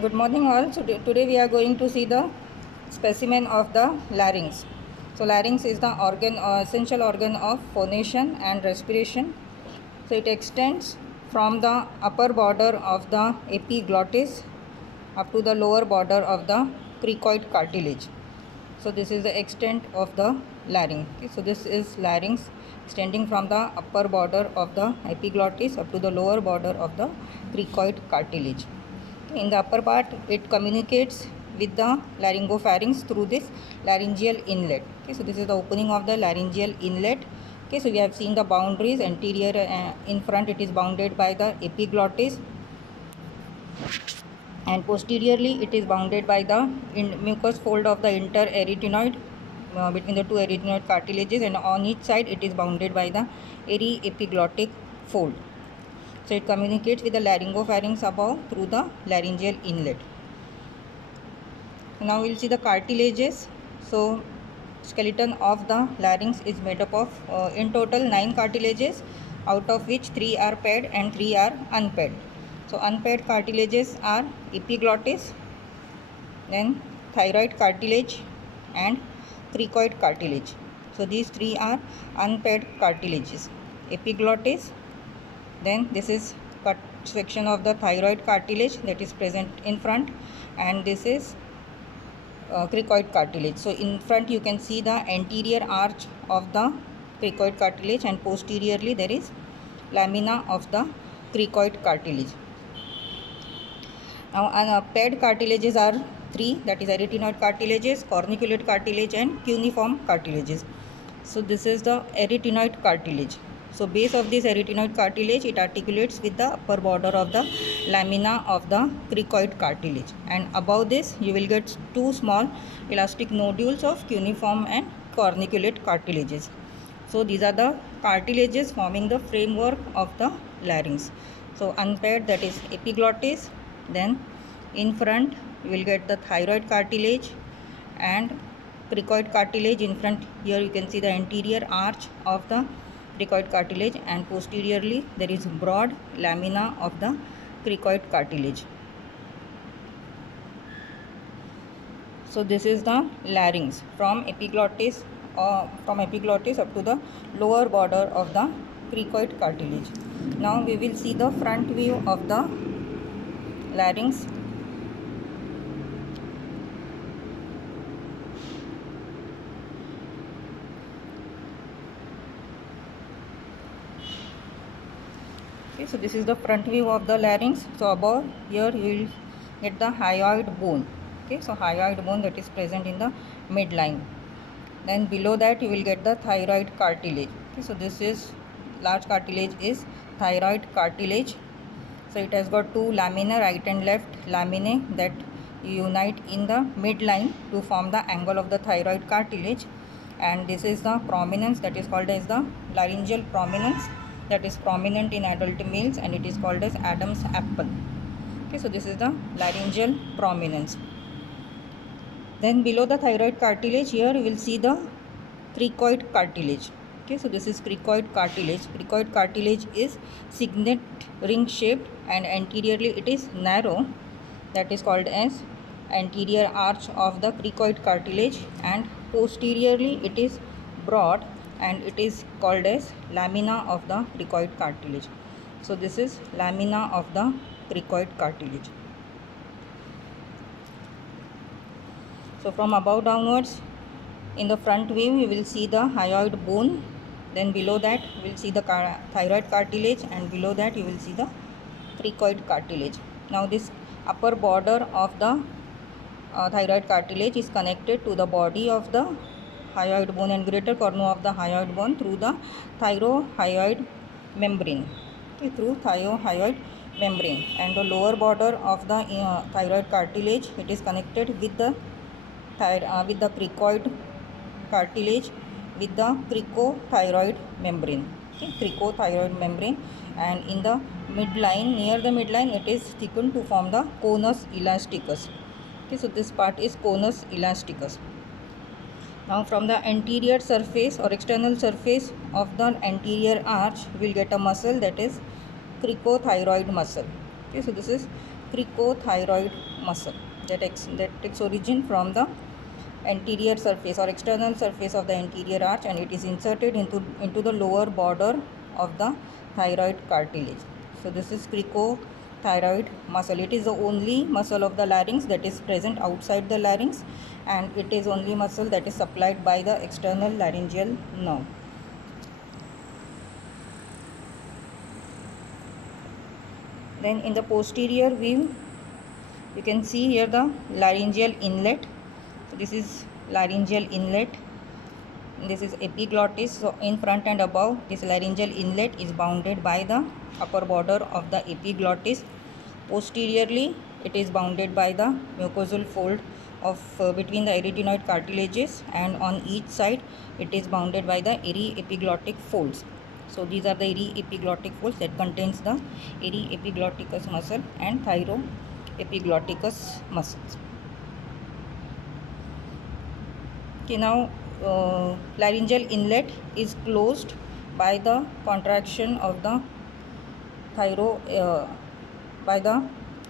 Good morning all. So today we are going to see the specimen of the larynx. So larynx is the organ, essential organ of phonation and respiration. So it extends from the upper border of the epiglottis up to the lower border of the cricoid cartilage. So this is the extent of the larynx. Okay, so this is larynx extending from the upper border of the epiglottis up to the lower border of the cricoid cartilage. In the upper part, it communicates with the laryngopharynx through this laryngeal inlet. Okay, so this is the opening of the laryngeal inlet. Okay, so we have seen the boundaries. Anterior in front, it is bounded by the epiglottis, and posteriorly it is bounded by the mucous fold of the interarytenoid between the two arytenoid cartilages, and on each side it is bounded by the aryepiglottic fold. So it communicates with the laryngopharynx above through the laryngeal inlet. Now we will see the cartilages. So skeleton of the larynx is made up of in total 9 cartilages, out of which 3 are paired and 3 are unpaired. So unpaired cartilages are epiglottis, then thyroid cartilage and cricoid cartilage. So these 3 are unpaired cartilages. Epiglottis, then this is cut section of the thyroid cartilage that is present in front, and this is cricoid cartilage. So in front you can see the anterior arch of the cricoid cartilage, and posteriorly there is lamina of the cricoid cartilage. Now paired cartilages are 3, that is arytenoid cartilages, corniculate cartilage and cuneiform cartilages. So this is the arytenoid cartilage. So base of this arytenoid cartilage, it articulates with the upper border of the lamina of the cricoid cartilage, and above this you will get 2 small elastic nodules of cuneiform and corniculate cartilages. So these are the cartilages forming the framework of the larynx. So unpaired, that is epiglottis, then in front you will get the thyroid cartilage and cricoid cartilage. In front here you can see the anterior arch of the cricoid cartilage, and posteriorly there is broad lamina of the cricoid cartilage. So this is the larynx from epiglottis up to the lower border of the cricoid cartilage. Now we will see the front view of the larynx. Okay, so this is the front view of the larynx. So above here you will get the hyoid bone. Okay, so hyoid bone that is present in the midline. Then below that you will get the thyroid cartilage. Okay, so this is large cartilage is thyroid cartilage. So it has got 2 lamina, right and left laminae, that unite in the midline to form the angle of the thyroid cartilage, and this is the prominence that is called as the laryngeal prominence, that is prominent in adult males, and it is called as Adam's apple. Okay, so this is the laryngeal prominence. Then below the thyroid cartilage, here you will see the cricoid cartilage. Okay, so this is cricoid cartilage. Cricoid cartilage is signet ring shaped, and anteriorly it is narrow, that is called as anterior arch of the cricoid cartilage, and posteriorly it is broad, and it is called as lamina of the cricoid cartilage. So this is lamina of the cricoid cartilage. So from above downwards, in the front view you will see the hyoid bone, then below that you will see the thyroid cartilage, and below that you will see the cricoid cartilage. Now this upper border of the thyroid cartilage is connected to the body of the hyoid bone and greater cornu of the hyoid bone through the thyrohyoid membrane. Okay, through thyrohyoid membrane, and the lower border of the thyroid cartilage, it is connected with the cricoid cartilage with the cricothyroid membrane. Okay, cricothyroid membrane, and in the midline, near the midline, it is thickened to form the conus elasticus. Okay, so this part is conus elasticus. Now from the anterior surface or external surface of the anterior arch, we will get a muscle, that is cricothyroid muscle. Okay, so this is cricothyroid muscle that takes origin from the anterior surface or external surface of the anterior arch, and it is inserted into the lower border of the thyroid cartilage. So this is cricothyroid muscle. It is the only muscle of the larynx that is present outside the larynx, and it is only muscle that is supplied by the external laryngeal nerve. Then in the posterior view, you can see here the laryngeal inlet. So this is laryngeal inlet. This is epiglottis. So in front and above, this laryngeal inlet is bounded by the upper border of the epiglottis. Posteriorly, it is bounded by the mucosal fold of between the arytenoid cartilages, and on each side it is bounded by the aryepiglottic folds. So these are the aryepiglottic folds that contains the aryepiglotticus muscle and thyroepiglotticus muscles. Okay, now laryngeal inlet is closed by the contraction of the by the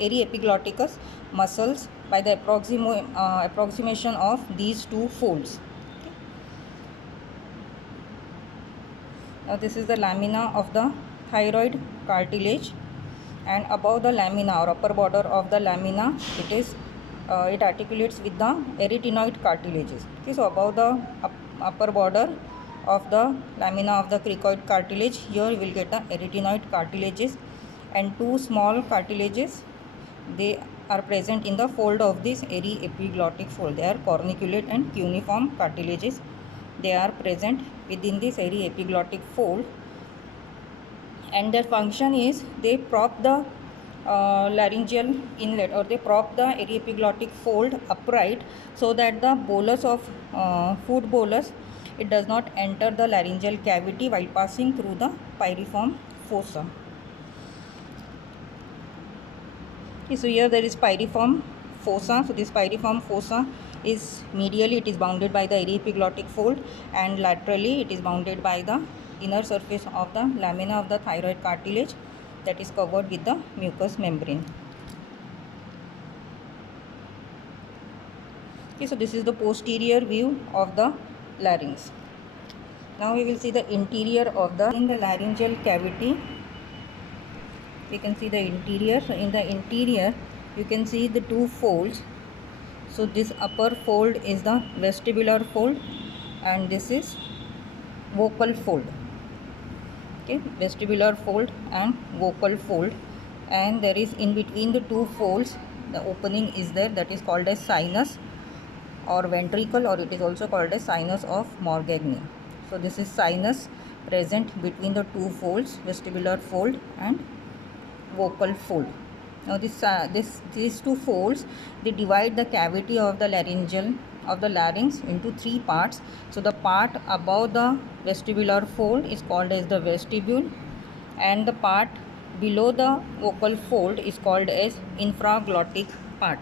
aryepiglotticus muscles by the approximation of these two folds. Okay. Now this is the lamina of the thyroid cartilage, and above the lamina or upper border of the lamina, it articulates with the arytenoid cartilages. Okay, so above the upper border of the lamina of the cricoid cartilage, here you will get the arytenoid cartilages, and two small cartilages, they are present in the fold of this aryepiglottic fold. They are corniculate and cuneiform cartilages. They are present within this aryepiglottic fold, and their function is they prop the laryngeal inlet, or they prop the aryepiglottic fold upright, so that the bolus of food bolus, it does not enter the laryngeal cavity while passing through the pyriform fossa. Okay, so here there is pyriform fossa. So this pyriform fossa is medially, it is bounded by the aryepiglottic fold, and laterally it is bounded by the inner surface of the lamina of the thyroid cartilage that is covered with the mucous membrane. Okay, so this is the posterior view of the larynx. Now we will see the interior of the laryngeal cavity. You can see the interior. So in the interior, you can see the two folds. So this upper fold is the vestibular fold, and this is vocal fold. Okay, vestibular fold and vocal fold, and there is in between the two folds, the opening is there, that is called as sinus or ventricle, or it is also called as sinus of Morgagni. So this is sinus present between the two folds, vestibular fold and vocal fold. Now these two folds, they divide the cavity of the larynx into three parts. So the part above the vestibular fold is called as the vestibule, and the part below the vocal fold is called as infraglottic part.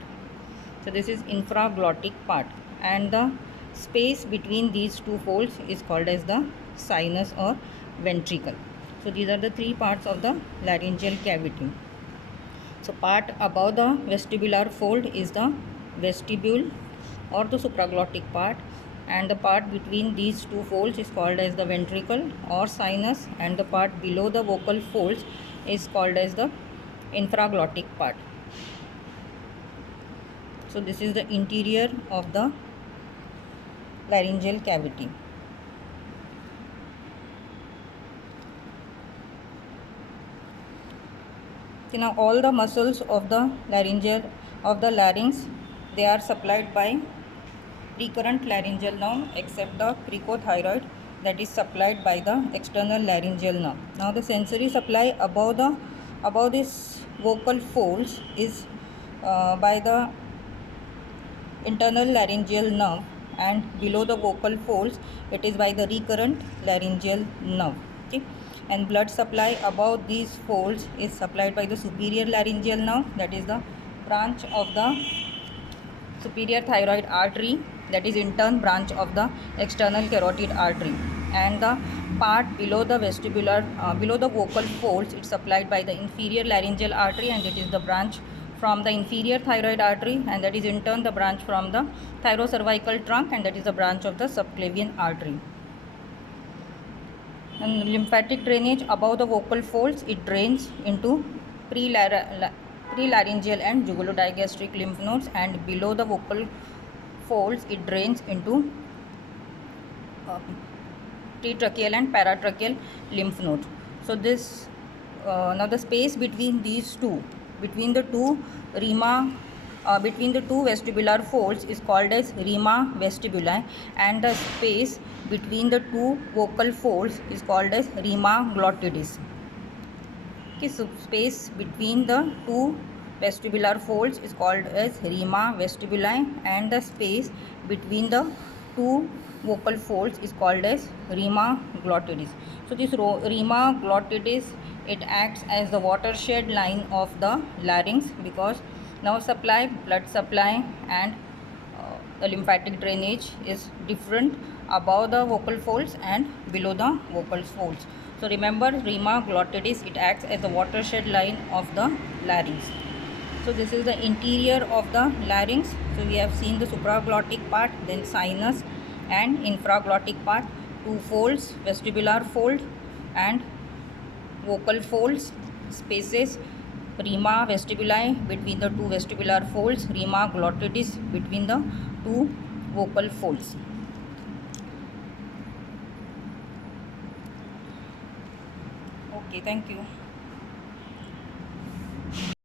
So this is infraglottic part, and the space between these two folds is called as the sinus or ventricle. So these are the three parts of the laryngeal cavity. So part above the vestibular fold is the vestibule or the supraglottic part, and the part between these two folds is called as the ventricle or sinus, and the part below the vocal folds is called as the infraglottic part. So this is the interior of the laryngeal cavity. Now all the muscles of the larynx, they are supplied by recurrent laryngeal nerve, except the cricothyroid, that is supplied by the external laryngeal nerve. Now the sensory supply above this vocal folds is by the internal laryngeal nerve, and below the vocal folds it is by the recurrent laryngeal nerve. Okay, and blood supply above these folds is supplied by the superior laryngeal nerve, that is the branch of the superior thyroid artery, that is in turn branch of the external carotid artery. and the part below the vestibular, below the vocal folds, it's supplied by the inferior laryngeal artery, and it is the branch from the inferior thyroid artery, and that is in turn the branch from the thyrocervical trunk, and that is the branch of the subclavian artery. And lymphatic drainage above the vocal folds, it drains into prelaryngeal and jugulodigastric lymph nodes, and below the vocal folds it drains into pretracheal and paratracheal lymph nodes. So this now the space between these two, between the two vestibular folds is called as rima vestibuli, and the space between the two vocal folds is called as rima glottidis. Okay, so space between the two vestibular folds is called as rima vestibuli, and the space between the two vocal folds is called as rima glottidis. So this rima glottidis, it acts as the watershed line of the larynx, because nerve supply, blood supply, and the lymphatic drainage is different above the vocal folds and below the vocal folds. So remember, rima glottidis, it acts as the watershed line of the larynx. So this is the interior of the larynx. So we have seen the supraglottic part, then sinus and infraglottic part, two folds, vestibular fold and vocal folds, spaces, rima vestibuli between the two vestibular folds, rima glottidis between the two vocal folds. Okay, thank you.